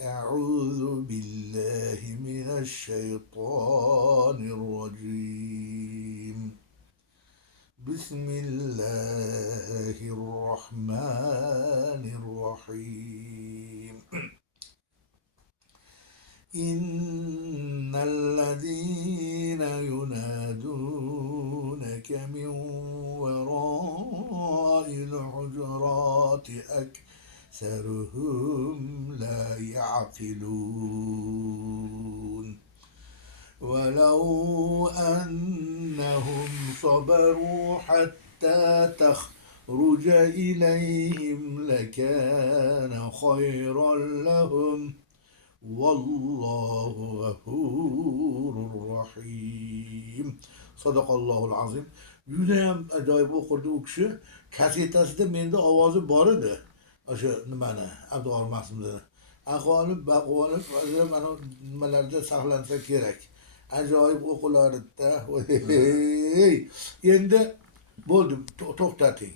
أعوذ بالله من الشيطان الرجيم. بسم الله الرحمن الرحيم. إن الذين ينادونك من وراء الحجرات أكثرهم لا يعقلون ولو أنهم صبروا حتى تخرج إليهم لكان خيرا لهم والله غفور رحيم. صدق الله العظيم. Judayam ajoyib o'qirdi u kishi. Kasetasida menda ovozi bor edi. O'sha nimani, Abdug'ofur Mahsudni. Aholi baqvolib, mana nimalarda saqlansa kerak. Ajoyib o'qilardi-da. Endi bo'ldi, to'xtating.